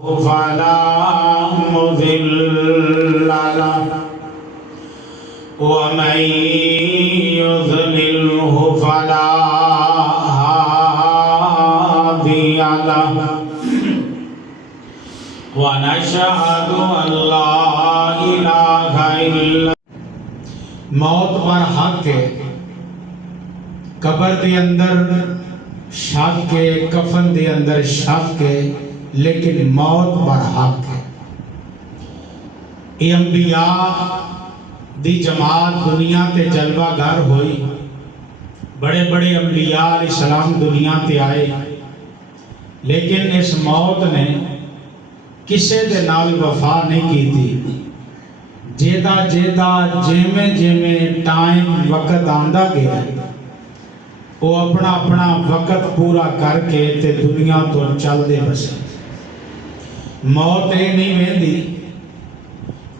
फला मुज़िल्ल लहु वमन युज़लिल्हु फला हादिय लहु व नशहदु अल्ला इलाहा इल्ला। मौत पर हक है, कब्र के अंदर शक है, कफन के अंदर शक है, लेकिन मौत पर हक है। ये अंबिया दी जमात दुनिया ते जलवागर हुई, बड़े बड़े अंबिया अलैहिस्सलाम दुनिया ते आए, लेकिन इस मौत ने किसी दे नाल वफा नहीं की थी। जेदा जेदा जिमें जिमें टाइम वक्त आंदा गया, वो अपना अपना वक्त पूरा करके ते दुनिया तो चलते बसे। मौत ये नहीं वेंदी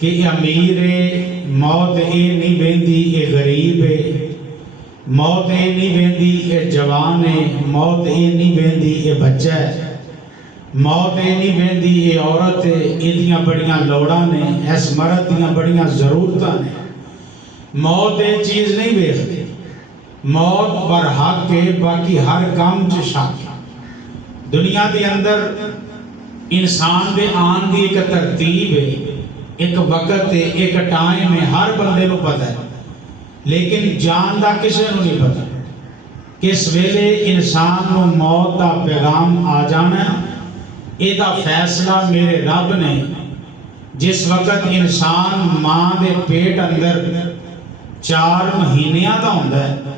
कि अमीर है, मौत ये नहीं वेंदी ये गरीब है, मौत ये नहीं वेंदी ये जवान है, मौत ये नहीं वेंदी ये बच्चा है, मौत ये नहीं वेंदी ये औरत है, इदियां बड़ियां लोड़ा ने, इस मर्द दियां बड़ियां जरूरतां ने। मौत ये चीज़ नहीं वेखदी। मौत पर हक है, बाकी हर काम च शक। दुनिया के अंदर इंसान के आन की एक तरतीब है, एक वक्त है, एक टाइम है, हर बंदे को पता है, लेकिन जान का किसी को नहीं पता किस वेले इंसान को मौत का पैगाम आ जाना। ਇਹਦਾ फैसला मेरे रब ने जिस वक्त इंसान मां के पेट अंदर 4 महीनों का होंदा है,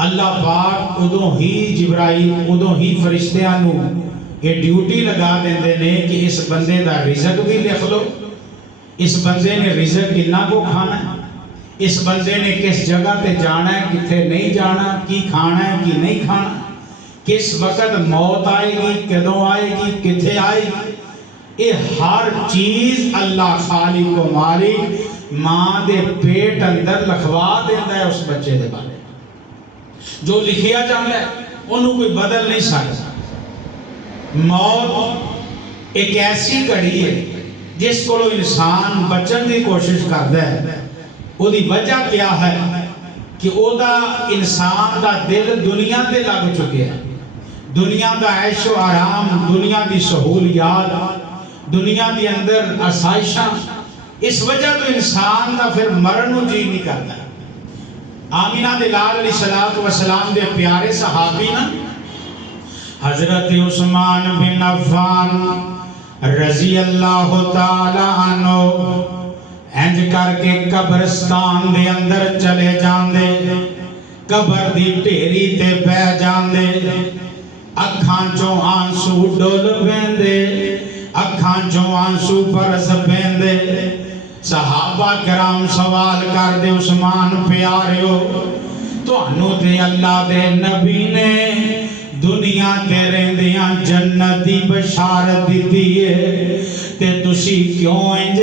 अल्लाह पाक उदों ही जिब्राइल उदों ही फरिश्तियां नू ये ड्यूटी लगा देंदे ने कि इस बंदे का रिजक भी लिख लो, इस बंदे ने रिजक कितना को खाना है, इस बंदे ने किस जगह पे जाना है, किथे नहीं जाना, की खाना है की नहीं खाना, किस वक्त मौत आएगी, कदों आएगी, किथे आएगी, ये हर चीज अल्लाह खालिक को मालिक मां दे पेट अंदर लिखवा देता है। उस बच्चे के बारे जो लिखिया जाता है उन्होंने कोई बदल नहीं सकता। मौत एक ऐसी घड़ी है जिस को इंसान बचने की कोशिश करता है। उसकी वजह क्या है कि ओदा इंसान का दिल दुनिया से लग चुके है, दुनिया का ऐशो आराम, दुनिया की सहूलियात, दुनिया के अंदर आसाइशा, इस वजह तो इंसान का फिर मरण को जी नहीं करता। आमीना दे लाल अलैहिस्सलातु वस्सलाम दे प्यारे सहाबी ना हजरत उस्मान बिन अफ़्फ़ान रज़ी अल्लाह तआला अन्हु इंज करके कब्रिस्तान दे अंदर चले जांदे, कब्र दी ढेरी ते बह जांदे, अखां चों आंसू डुल पैंदे, अखां चों आंसू बरस पैंदे। सहाबा कराम सवाल करदे, उस्मान प्यारियो तुहानू ते अल्लाह दे नबी ने दुनिया ते रहिंदियां जन्नत दी बशारत दित्ती है, ते तुसी क्यों इंज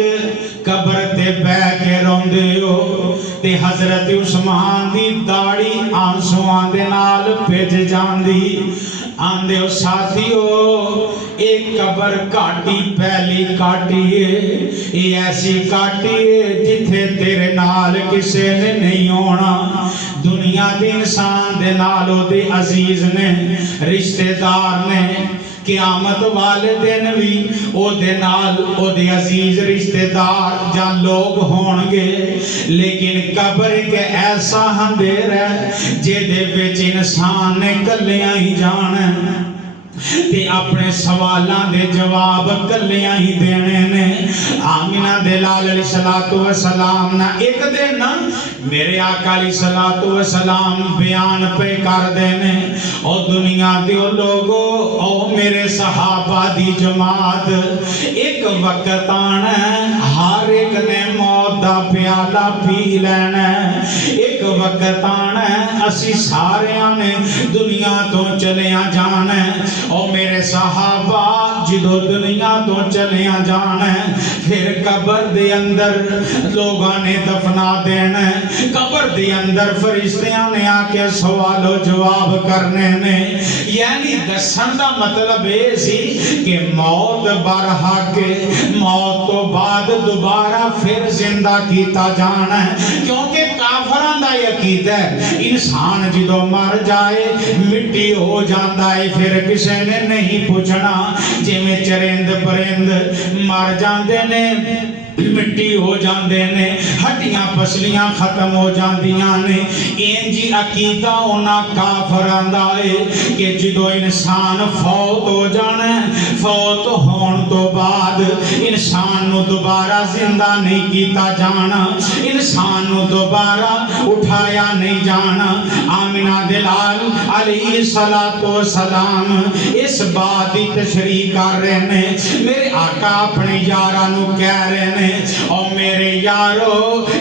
कब्र ते बह के रोंदे हो? ते हजरत उस्मान दी दाढ़ी आंसुआं दे नाल भिज जांदी। आंदे हो साथियो, एक कब्र काटी पहली काटी है, ये ऐसी काटी है जिथे तेरे नाल किसे ने नहीं होना। दुनिया के इंसान दे नाल ओदे अजीज ने, रिश्तेदार ने, क़यामत वाले दिन भी ओदे नाल ओदे अजीज रिश्तेदार जा लोग होंगे, लेकिन कब्र एक ऐसा अंधेर है जिहदे विच इंसान ने कल्लियां ही जाना ते अपने सवालों के जवाब कलिया ही देने ने। आमिना दे लाल अलैहिस्सलातु वस्सलाम ना एक दिन ना मेरे आका अलैहिस्सलातु वस्सलाम बयान पे कर देने, और दुनिया दे लोगो ओ मेरे सहाबा दी जमात, एक वक्त आना हर एक ने मौत दा प्याला पी लेना, एक वक्त आना है, असी सारियां ने दुनिया तो चलिया जाना है। और मेरे सहाबा जो दुनिया तो चलिया जाना है, फिर कबर दे अंदर लोगों ने दफना देना है। कबर दे अंदर फरिश्तियां ने आके सवालो जवाब करने ने। यानी दसन का मतलब ये सी कि मौत बरहक, मौत तो बाद दोबारा फिर जिंदा किया जाना है। क्योंकि काफरां दा अकीदा है इंसान जो मर जाए मिट्टी हो जाता है, फिर किसी ने नहीं पूछना। जिवें चरिंद परिंद मर जाते ने, मिट्टी हो जाते ने, हड्डियां पसलियां खत्म हो जांदियां ने, इंज अकीदा उन्हां काफरां दा है कि जो इंसान फौत हो जाना, फौत होने तो बाद इंसान नूं दोबारा जिंदा नहीं किया जाना, इंसान नूं दोबारा उठाया नहीं जाना। आमिना दे लाल अलैहिस्सलातु वस्सलाम इस बात की तशरीह कर रहे ने। मेरे आका अपने यारां नूं कह रहे ने, और मेरे यारो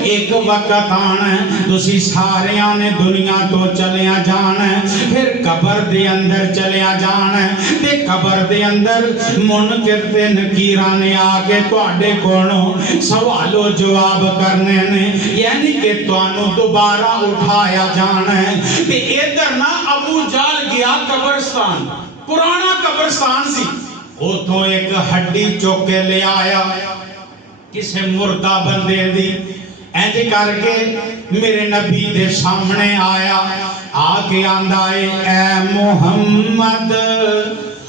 एक वक्त आना, तुसी सारियां ने दुनिया तो चलिया जाना, फिर कबर दे अंदर चलिया जाना। ते कबर दे अंदर मुनकिर ते नकीरा ने आके तुहाडे कोलों सवालो जवाब करने ने, यानी कि तुहानू दोबारा उठाया जाना है। ते इधर ना अबू जाल गया कब्रिस्तान, पुराना कब्रिस्तान सी, उथों एक हड्डी चुक के ले आया किसी मुर्दा बंदे दी। इंज करके मेरे नबी दे सामने आया, आके आंदा है ऐ मुहम्मद,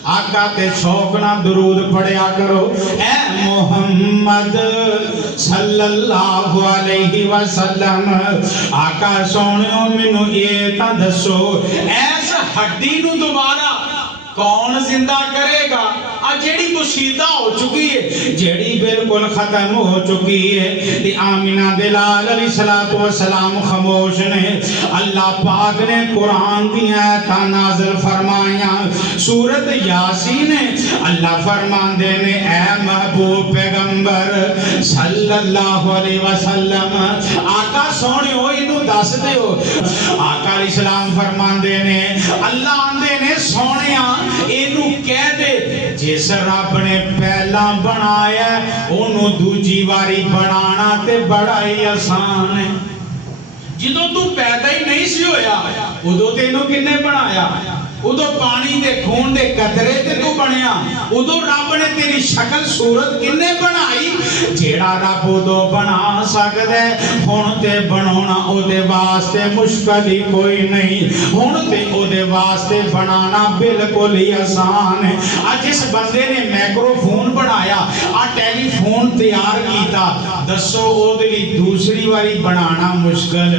आका ते शौक ना दरूद पढ़िया करो। ऐ मुहम्मद सल्लल्लाहु अलैहि वसल्लम, आका सोहणियो मैनू ये तां दसो, ऐस हड्डी नू दोबारा कौन जिंदा करेगा? जेड़ी मुशीदा हो चुकी है, जेड़ी बिल्कुल खत्म हो चुकी है। ते आमिना दे लाल अलैहिस्सलातु वस्सलाम खामोश ने। अल्लाह पाक ने कुरान दी आयतां नाज़िल फरमाया, सूरत यासीन है। अल्लाह फरमांदे ने ऐ महबूब पैगंबर सल्लल्लाहु अलैहि वसल्लम, आका सोहणियो इनू दस दियो। आका अलैहिस्सलाम फरमांदे ने, अल्लाह आंदे ने सोहणिया इनू कह दे, जिस रब ने पहला बनाया ओनू दूजी बारी बनाना ते बड़ा ही आसान है। जो तू पैदा ही नहीं सी होया उदों तेनू किन्ने बनाया? उदों पानी दे खून दे कतरे ते तू बनया। उदों रब ने तेरी शक्ल सूरत किन्ने बनाई? जेड़ा रब उदों बना सकदा है, हुण ते बनाना ओदे वास्ते मुश्किल ही कोई नहीं। हुण ते ओदे वास्ते बनाना बिल्कुल ही आसान है। आज जिस बंदे ने माइक्रोफोन बनाया, आ टेलीफोन तैयार कीता, दसो ओदे लई दूसरी बारी बनाना मुश्किल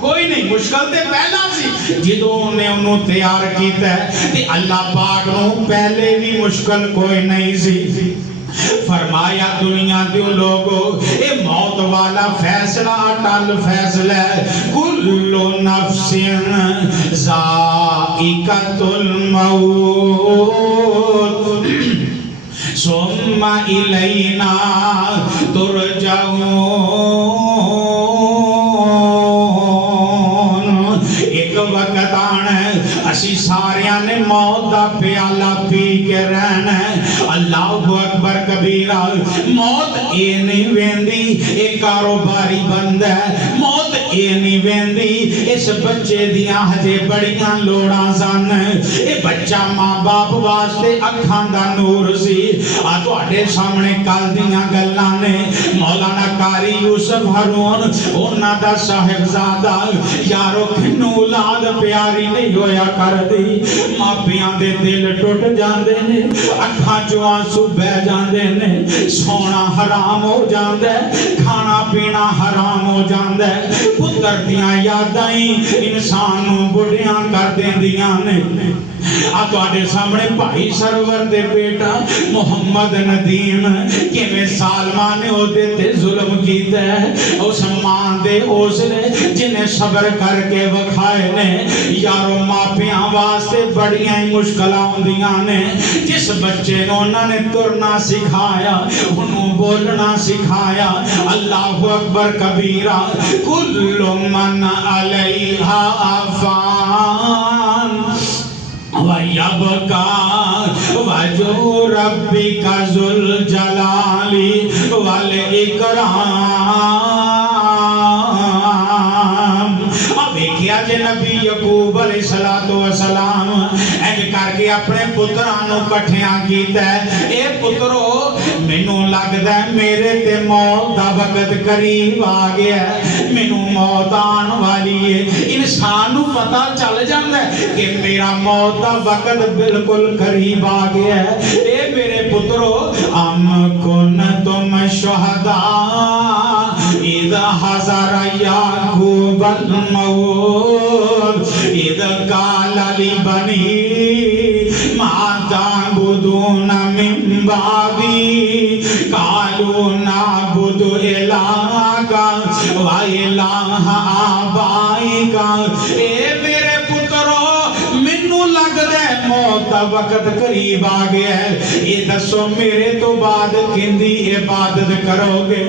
कोई नहीं। मुश्किल ते पहला सी जिदों ने उन्हों तैयार किया ते अल्लाह पाक नूं पहले भी मुश्किल कोई नहीं सी। फरमाया दुनिया दे लोगो, ये मौत वाला फैसला अटल फैसला है। कुल्लु नफ्सिन ज़ाइक़तुल मौत सुम्मा इलैना तुरजाऊन। वक्त आना असी सारिया ने मौत का प्याला पी के रहना है। अल्लाहु अकबर कबीरा। मौत ये नहीं वेंदी ये कारोबारी बंदा है। मौत ये नहीं वेंदी इस बच्चे दियां हजे बड़ियां लोड़ां सन। ये बच्चा मां बाप वास्ते अखां दा नूर सी। आ तुहाडे सामने कल दियां गल्लां ने। मौलाना कारी यूसुफ हारून उन्हां दा साहिबजादा यारो किन्नू औलाद प्यारी नहीं होया करदी। मापियां दे दिल टुट जांदे ने, अखां चों आंसू बह जांदे ने, सोना हराम हो जांदा है, खाना पीना हराम हो जांदा है। पुत्र दियां यादां ही इंसान नूं बुढ़ियां कर देंदियां ने। आ तुहाडे सामने भाई सरवर दे बेटा मुहम्मद नदीम किवें सालमा ने ओदे ते जुल्म कीता है, उस मां दे उसने जिन्हें सबर करके विखाए ने। यारो मापियां वास्ते बड़ियां ही मुश्किल आउंदियां ने। जिस बच्चे को उन्होंने तुरना सिखाया, उन्होंने बोलना सिखाया, अल्लाहु अकबर कबीरा, कुल्लु मन अलैहा फान वयबका वजू रब्बिका जुल जलाली वल इकराम। अब देखिया जे नबी यकूब अलैहिस्सलातु वस्सलाम इंज करके अपने पुत्रां नूं इकट्ठियां कीता। ए पुत्रो, मैनू लगदा मेरे ते मौत दा वक्त करीब आ गया, मैनू मौत आन वाली है। इंसान नूं पता चल जांदा है कि मेरा मौत दा वक्त बिल्कुल करीब आ गया है। ए मेरे पुत्रो, अम कुन तुम शुहदा इद हज़र याकूब अल मौत इद काल लि बनी मा ताबुदून मिन बादी कालू नाबुदु इलाहा व इलाहा आबाइका। ए मेरे पुत्रो, मैनू लगदा है मौत दा वक्त करीब आ गया है। ये दसो मेरे तो बाद किंदी इबादत करोगे?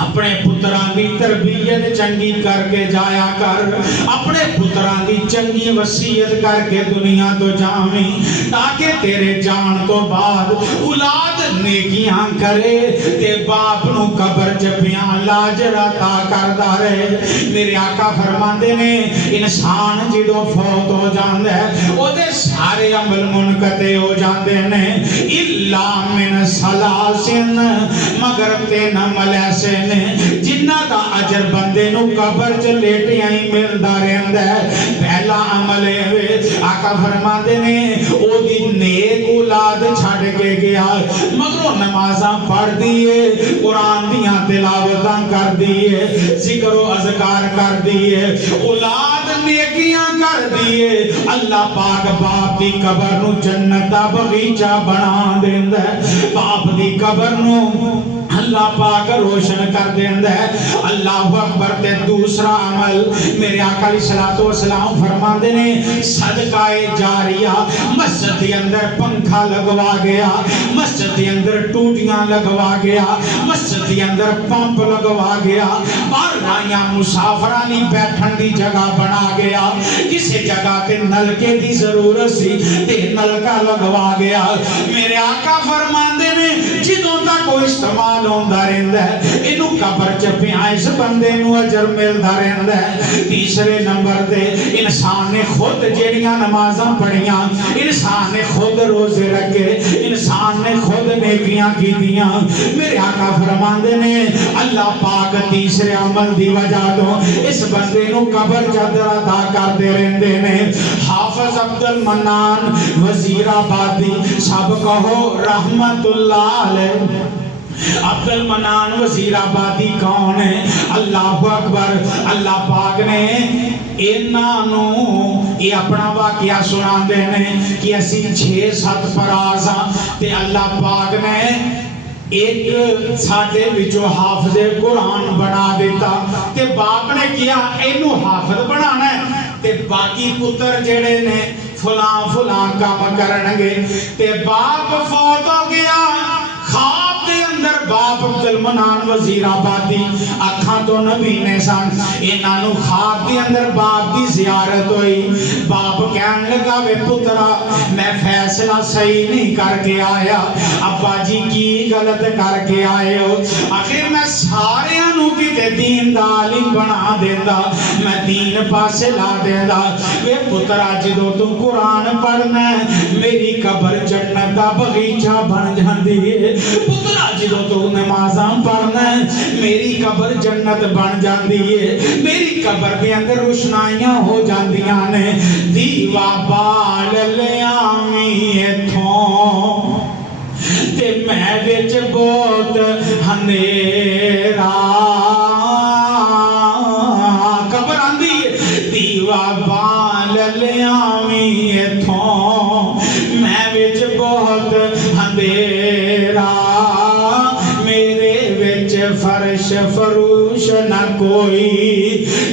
अपने पुत्रां की तरबियत चंगी करके जाया कर, अपने पुत्रां की चंगी वसीयत करके दुनिया तो जावी, ताकि तेरे जान तो बाद औलाद नेकियां करे ते बाप नू कब्र च पिया लाजरता करदा रहे। मेरे आका फरमांदे ने, इंसान जदों फौत हो जांदा है ओदे सारे अमल मुनकते हो जाते ने, इल्ला मिन सलासिन, मगर तीन अमल ऐसे ने जिन्ना दा अजर बंदे नू कब्र च लेटिया ही मिलदा रहिंदा है। पहला अमल है, आका फरमांदे ने, ओदी नेक औलाद छड़ के गया, मगरों नमाज़ां पढ़ दिए, कुरान दियां तिलावतां कर दिए, जिक्र व अज़कार कर दिए, औलाद नेकियां कर दिए। अल्लाह पाक बाप दी कब्र नू जन्नत दा बगीचा बना देंदा है। बाप दी कब्र नू अल्लाह पाक रोशन कर देंदा है। अल्लाहु अकबर। ते दूसरा अमल मेरे आका अलैहिस्सलातु वस्सलाम फरमाते ने, सदकाए जारिया, मस्जिद के अंदर पंखा लगवा गया, मस्जिद के अंदर टूटियां लगवा गया, मस्जिद के अंदर पंप लगवा गया, बाहर आया मुसाफिरां दी बैठन की जगह बना गया, किसी जगह ते नलके की जरूरत सी ते नलका लगवा गया। मेरे आका फरमाते ने, जिदों तक कोई इस्तेमाल होंदा रहिंदा है, इनू कब्र च पिया इस बंदे नू अजर मिलदा रहिंदा है। तीसरे नंबर ते इंसान ने खुद जेड़ियां नमाज़ां पढ़ियां, इंसान ने खुद रोजे रखे, इंसान ने खुद नेकियां कीतियां, मेरे आका फरमांदे ने, अल्लाह पाक तीसरे अमल दी वजह तो इस बंदे नू कब्र च अजर अदा करदे रहिंदे ने। हाफिज अब्दुल मन्नान वजीराबादी, सब कहो रहमतुल्लाह अलैह। अब्दुल मन्नान वजीराबादी कौन है? अल्लाह अकबर। अल्लाह पाक ने इन्हां ये अपना वाकया सुनाते हैं कि असी 6-7 फराज हाँ, ते अल्लाह पाक ने एक साडे विचों हाफिज़े कुरान बना दिता, ते बाप ने किया इनू हाफिज बनाना है, ते बाकी पुत्र जेड़े ने फुला फुला काम करनगे। ते बाप फौत हो गया, ख्वाब के अंदर बाप अब्दुल मन्नान वजीराबादी अखां तो नबी ने सन, इन्हां ख्वाब के अंदर बाप की जियारत हुई। बाप कहन लगा, वे पुत्रा मैं फैसला सही नहीं करके आया। अब्बा जी की गलत करके आए हो? आखिर मैं सारियां नू किते दीन दा आलिम बना देंदा, मैं दीन पासे ला देंदा। वे पुत्रा जदों तू कुरान पढ़ना मेरी कब्र जन्नत दा बगीचा बन जांदी है। पुत्रा जदों तू नमाज़ां पढ़ना मेरी कब्र जन्नत बन जाती है, मेरी कब्र के अंदर रोशनाइयां हो जांदियां ने। दीवा बाल लियावी इथों ते मैं विच बहुत हनेरा, कब्र आंदी दीवा बाल लियावी इथों मैं विच बहुत अंधेरा, मेरे विच फर्श फरूश न कोई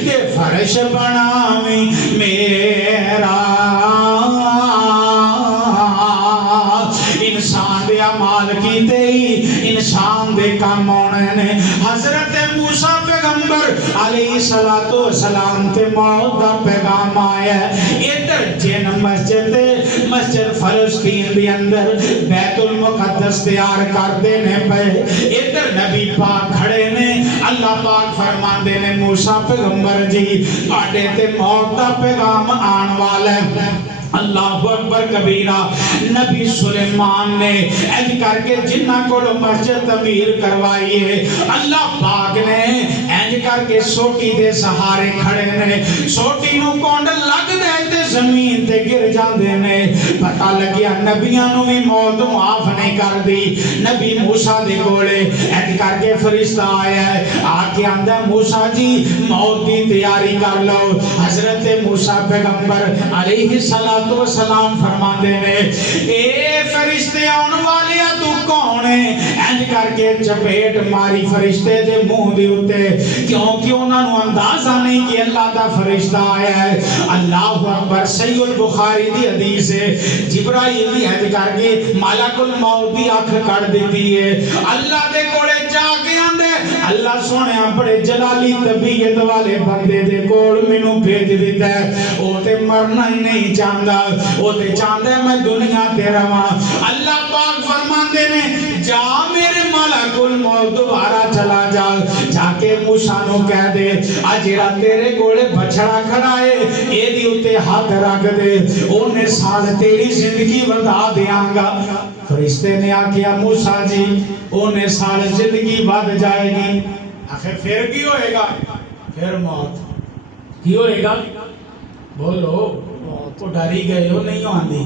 ते फर्श बनावी मेरा। इंसान दे अमाल कीते ही इंसान दे काम आने ने। हजरत मूसा पैगंबर अलैहिस्सलातो वस्सलाम ते मौत दा पैगाम आया। इधर जिन मस्जिद फलस्तीन दे अंदर बैतुल मुकद्दस तैयार करते ने पे, इधर नबी पाक खड़े ने। अल्लाह पाक फरमाते ने मूसा पैगंबर जी आडे ते मौत दा पैगाम आने वाला है। अल्लाह अकबर कबीरा। नबी सुलेमान ने ऐज करके जिन्ना को मस्जिद तमीर करवाई है, अल्लाह पाक ने ऐज करके सोटी दे सहारे खड़े ने। सोटी नू कुंड लग दे ते जमीन ते गिर जांदे ने। पता लगिया नबियां नू भी मौत माफ नहीं करदी। नबी मूसा दे कोले ऐज करके फरिश्ता आया है, आके आंदा मूसा जी मौत दी तैयारी कर लो। हजरत मूसा पैगंबर अलैहिस्सलाम तो सलाम फरमाते ने, ए फरिश्ते आने वाले तू कौन है? इंज करके चपेट मारी फरिश्ते दे मुंह दे उत्ते, क्योंकि उन्होंने अंदाजा नहीं कि अल्लाह दा फरिश्ता आया है। अल्लाह अकबर। सहीह बुखारी दी हदीस है, जिब्राइल भी इंज करके मलकुल मौत दी अख कट देती है। अल्लाह दे कोले जाके आंदे, अल्लाह सोने बड़े जलाली तबीयत वाले बंदे दे कोल मैनू भेज दिता है। ओ ते मरना ही नहीं चाहता, वो ते चाहता है मैं दुनिया ते रवां। अल्लाह पाक फरमाते ने जा मेरे मलकुल मौत दोबारा चला जा, जाके मूसा नू कह दे आ जेड़ा तेरे कोले बछड़ा खड़ा है एदी उत्ते हाथ रख दे, ओने साल तेरी जिंदगी वधा देंगा। फरिश्ते ने आखिया मूसा जी ओने साल जिंदगी बढ़ जाएगी। आखिर फिर की होएगा? फिर मौत। की होएगा? बोलो। तो डरी गए हो? नहीं आंदी।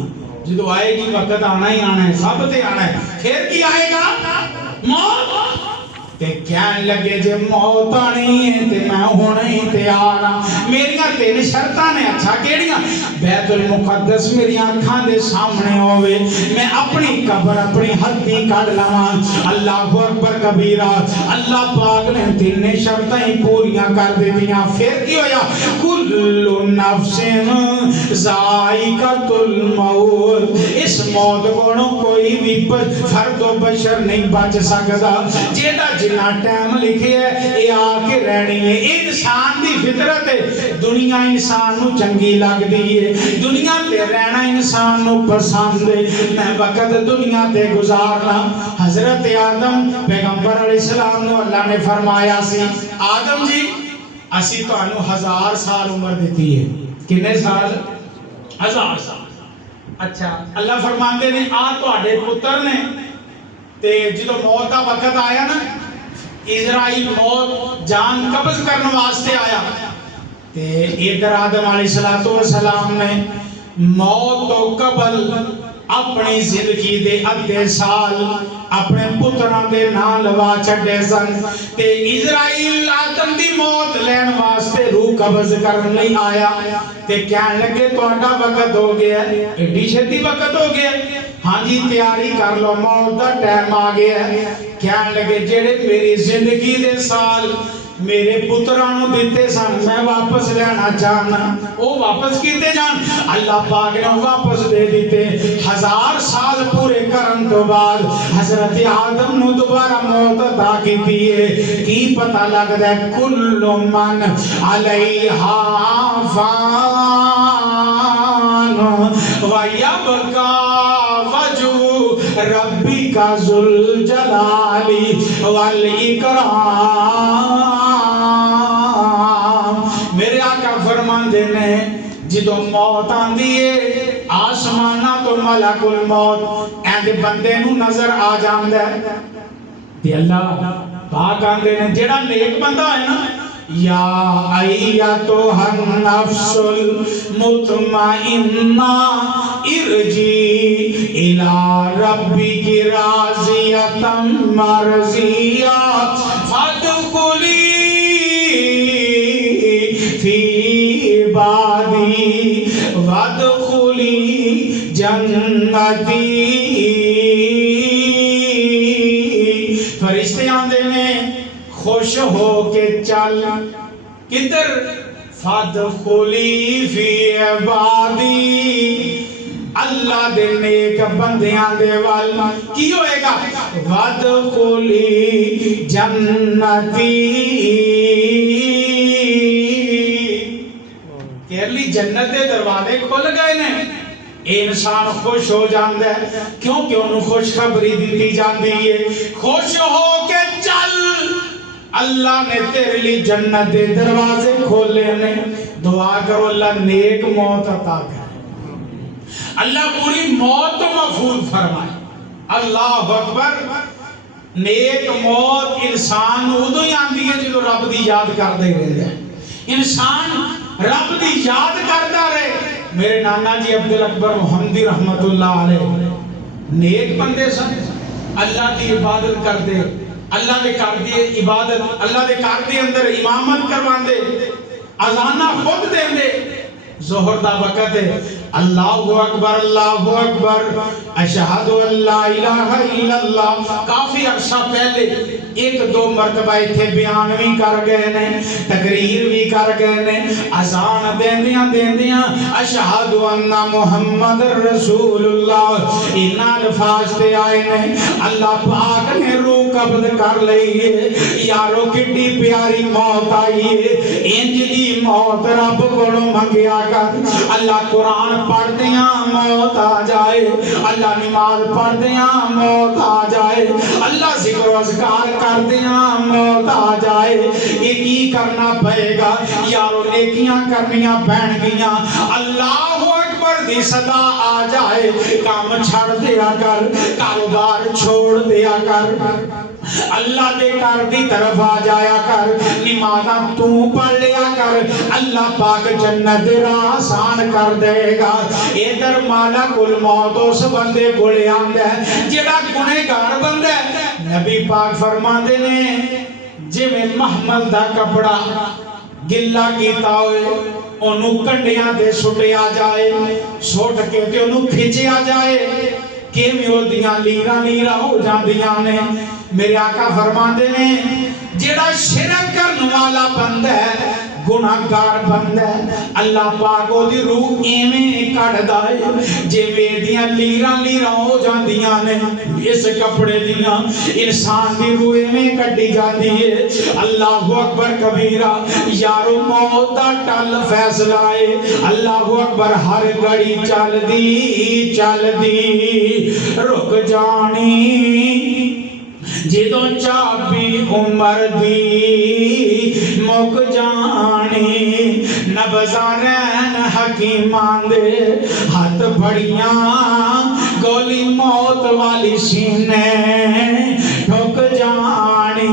जो आएगी वक्त आना ही आना है, सब ते आना है। फिर की आएगा? मौत। ते कहन लगे जे मौत आनी है ते मैं हुणे ही तैयार हां। मेरियां तीन शर्तां ने। अच्छा केड़ियां? बैतुल मुकद्दस मेरी आंखां दे सामने होवे, मैं अपनी कब्र अपनी हत्थी काट लवां। अल्लाह अकबर कबीरा। अल्लाह पाक ने तीन शर्तां ही पूरियां कर दित्तियां। फिर की होया? कुल्लु नफ्सिन जायकातुल मौत। इस मौत कोलों कोई भी फर्दो बशर नहीं बच सकदा। जेड़ा जिन्ना टाइम लिखे है ये आके रहनी है। इंसान दी फितरत है, दुनिया इंसान नू चंगी लगदी है, दुनिया ते रहना इंसान नू पसंद है। मैं वक्त दुनिया ते गुजारना। हजरत आदम पैगंबर अलैहिस्सलाम नू अल्लाह ने फरमाया सी, आदम जी असी तुहानू 1000 साल उम्र देती है। कितने साल? 1000 साल। अच्छा अल्लाह फरमाते ने आ तुहाडे पुत्र ने ते जो मौत का वक्त आया ना, इजराइल मौत जान कब्ज करने वास्ते आया ते इधर आदम अलैहिस्सलाम ने मौत तो कबल अपनी जिंदगी दे अद्धे साल अपने पुत्रां दे नाम लवा छड्डे सन। ते इजराइल आदम दी मौत लैन वास्ते रूह कब्ज करने लई आया ते कहन लगे तुहाडा वक्त हो गया। एडी छेती वक्त हो गया? हाँ जी तैयारी कर लो, मौत दा टाइम आ गया। कहन लगे जेड़े मेरी जिंदगी दे साल मेरे पुत्रां नू दिते सन मैं वापस लेना चाहना, वो वापस कीते जान। अल्लाह पाक ने वापस दे दिते। 1000 साल पूरे करन तो बाद हजरत आदम नू दोबारा मौत अता कीती है। की पता लगदा है कुल्लु मन अलैहा फान व यबका वजू रब्बी का जुल जलाली वल इकराम। मेरे आका फरमाते ने जो मौत आंदी है आसमाना तो मलकुल मौत ऐसे बंदे नू नजर आ जांदा है ते अल्लाह पाक आंदे ने जेड़ा नेक बंदा है ना, या अय्यतुहन नफ्सुल मुतमइन्ना इरजी इला रब्बिकी राज़ियतम मर्ज़िया फदखुली फी इबादी वदखुली जन्नती। फरिश्ते आंदे ने खुश हो के चल किधर फदखुली फी इबादी अल्लाह दे नेक बंदियां दे वल की होएगा वदखुली जन्नती तेरी जन्नत दे दरवाजे खुल गए ने इंसान खुश हो जाता है क्योंकि उन्हें खुशखबरी दी जाती है खुश हो के चल अल्लाह ने तेरे लिए जन्नत के दरवाजे खोले ने दुआ करो अल्लाह नेक मौत अता करे अल्लाह पूरी मौत तो महफूज फरमाए अल्लाह अकबर नेक मौत इंसान उदों ही आती है जो रब की याद करते रहता है इंसान रब की याद करता रहे मेरे नाना जी अब्दुल अकबर मोहम्मदी रहमतुल्लाह अलैह नेक बंदे सन अल्लाह की इबादत करते अल्लाह के घर की इबादत अल्लाह के घर के अंदर इमामत करवाते अजाना खुद देंदे जोहर दा वक्त है अल्लाहु अकबर अशहदु अल्ला इलाहा इल्लल्लाह काफी अरसा पहले एक दो मरतबा इथे बयान भी कर गए ने तकरीर भी कर गए ने अजान देंदियां देंदियां अशहदु अन्ना मुहम्मद रसूलुल्लाह इन अल्फाज ते आए ने अल्लाह पाक ने रूह कब्ज कर लई है यारो कितनी प्यारी मौत आई है इंज दी मौत रब कोलों मंगिया कर अल्लाह कुरान पढ़दियां मौत आ जाए अल्लाह नमाज पढ़दियां मौत आ जाए अल्लाह जिक्र अज़कार करदियां मौत आ जाए ये की करना पएगा यारो नेकियां करनियां पैण गियां अल्लाहु अकबर दी सदा आ जाए काम छड़ दिया कर कारोबार छोड़ दिया कर अल्लाह के घर की तरफ आ जाया कर नमाज़ां तू पढ़ लिया कर अल्लाह पाक जन्नत राह आसान कर देगा इधर मालकुल मौत उस बंदे कोले आंदा है जेड़ा गुनहगार बंदा है नबी पाक फरमाते ने जिवें महमल दा कपड़ा गिला कीता होए ओनू कंडियां ते सुटिया जाए सुट के ते ओनू खिंचिया जाए किवें ओदियां लीरां लीरां हो जांदियां ने मेरे आका फरमाते ने जेड़ा शिरक करने वाला बंदा है गुनाहगार बंदा है अल्लाह पाक ओदी रूह एवें कढ़दा है जिवें दियां लीरां लीरां हो जांदियां ने इस कपड़े दियां इंसान दी रूह एवें कड्डी जाती है अल्लाहु अकबर कबीरा यारो मौत दा टल फैसला है अल्लाहु अकबर हर घड़ी चलदी रुक जानी जिदों चाबी उमर दी मुक जानी नबज़ारैन हकीमां दे हाथ बड़ियां गोली मौत वाली सीने ठुक जानी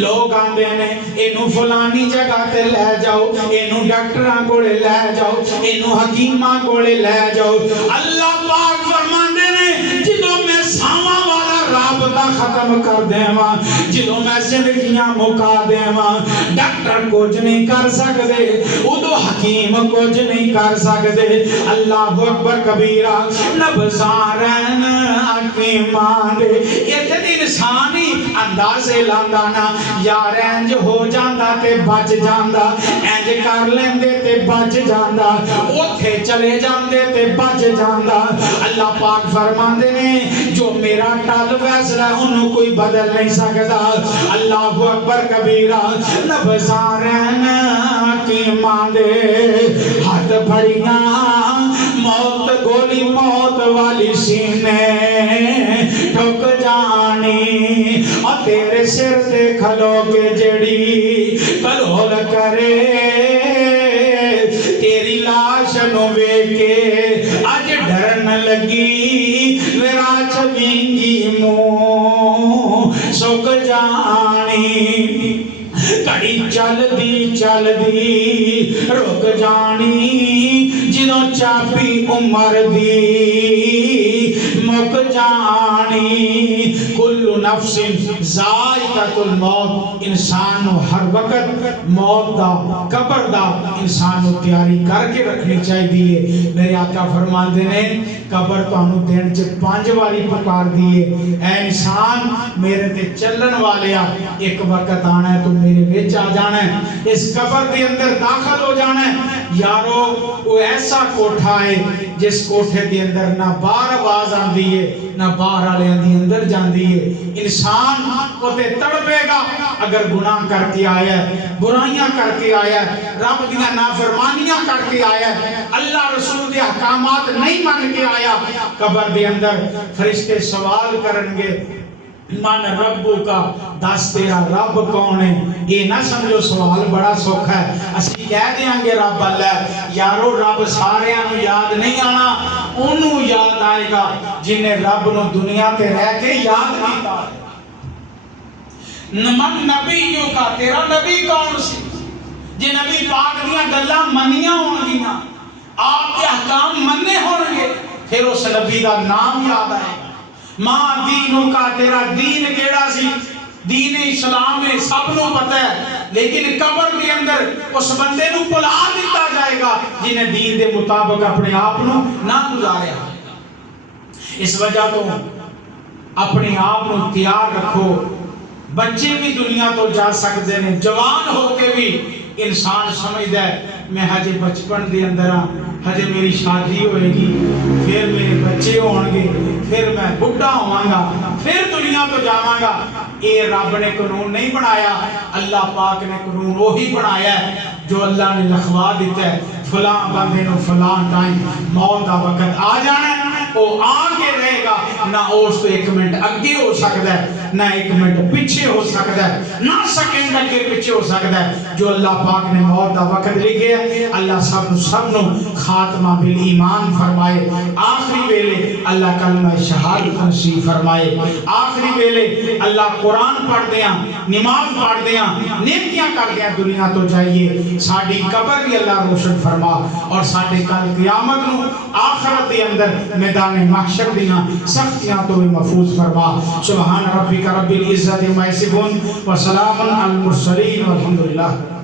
लोग आंदे ने इनू फलानी जगह ते ले जाओ इनू डॉक्टरां कोले ले जाओ इनू हकीमां कोले ले जाओ अल्लाह पाक फरमांदे ने जिदों मैं सावा वाला राबता खत्म कर देवा जो मैं जिंदगियां मुका देवा डॉक्टर कुछ नहीं कर सकते उदो हकीम कुछ नहीं कर सकते अल्लाह अकबर कबीरा नबज़ारैन हकीमां दे इत्थे दी इंसान ही अंदाजे लांदा ना यार इंज हो जांदा ते बच जांदा इंज कर लेंदे ते बच जांदा ओथे चले जांदे ते बच जांदा अल्लाह पाक फरमांदे ने जो मेरा टल फैसला उन्होंने कोई बदल नहीं सकता अल्लाहु अकबर कबीरा नबज़ारैन हकीमां दे हाथ फड़ियां मौत गोली मौत वाली सीने ठुक जानी और तेरे सिर ते खलो के जड़ी कलोल करे तेरी लाश नु वेख के अज डरन लगी मेरा छविंगी मुंह सुक जानी घड़ी चलदी रुक जानी जिदों चाबी उमर दी मुक जानी कुल्लु नफ्सिन ज़ाइक़तुल मौत, इंसान नूं हर वक्त मौत दा कब्र दा इंसान नूं तैयारी करके रखनी चाहिए। मेरे आका फरमाते ने कब्र तुहानूं दिन च 5 बारी पुकार दिए, ऐ इंसान मेरे ते चलन वालिया, एक वक्त आना है तू मेरे विच आ जाना है, इस कब्र के अंदर दाखिल हो जाना है। यारो वो ऐसा कोठा है जिस कोठे के अंदर ना बाहर आवाज आती है ना बाहर वाले दी अंदर जाती है। इंसान उते तड़पेगा अगर गुनाह करके आया है, बुराइयां करके आया है, रब दी नाफरमानियां करके आया है, अल्लाह रसूल के अहकामात नहीं मान के आया। कब्र के अंदर फरिश्ते सवाल करेंगे, मन रब्बू का, दस तेरा रब कौन है। ये ना समझो सवाल बड़ा सौखा है, असी कह देंगे रब अल्लाह। यारो रब सारियां नूं याद नहीं आना, ओनू याद आएगा जिन्हें रब नूं दुनिया ते रह के याद किया। मन नबीयों का, तेरा नबी कौन सी, जे नबी पाक दियां गल्लां मनियां होणगियां, आपके अहकाम मन्ने होणगे, फिर उस नबी का नाम याद आएगा। मां दीनों का, तेरा दीन केड़ा सी, दीन इस्लाम है, सबनों पता है, लेकिन कब्र के अंदर उस बंदे नूं भुला दिता जाएगा जिन्हें दीन के मुताबिक अपने आप नूं ना गुजारिया। इस वजह तो अपने आप नूं तैयार रखो। बच्चे भी दुनिया तो जा सकते हैं, जवान होके भी इंसान समझदा है मैं हजे बचपन के अंदर हाँ, हजे मेरी शादी होएगी, फिर मेरे बच्चे होंगे, फिर मैं बुढ़ा होवांगा, फिर दुनिया तो जावांगा। ये रब ने कानून नहीं बनाया, अल्लाह पाक ने कानून वही बनाया है जो अल्लाह ने लिखवा दिता है। फलां बंदे नूं फलां टाइम मौत का वक्त आ जाना है, वो आके रहेगा, ना उस तो 1 मिनट अगे हो सकता है, ना 1 मिनट पीछे हो सकता है, ना सेकंड अगे पीछे हो सकता है। जो अल्लाह पाक ने मौत का वक्त लिखे है, अल्लाह सबनों खात्मा बिल ईमान फरमाए। आखिरी वेले अल्लाह कलमा शहादत नसीब फरमाए। आखिरी वेले अल्लाह कुरान पढ़दे आ, नमाज पढ़दे आ, नेकियां करदे आ दुनिया तो जाइए। साडी कब्र भी अल्लाह रोशन फरमा और साडे कल क़यामत नूं आखिरत के अंदर मैदान महशर दियां सख्तियां तो भी महफूज फरमा। सुभान रब्बिका रब्बिल इज्जति व सलामुन अल मुरसलीन वल्हम्दुलिल्लाह।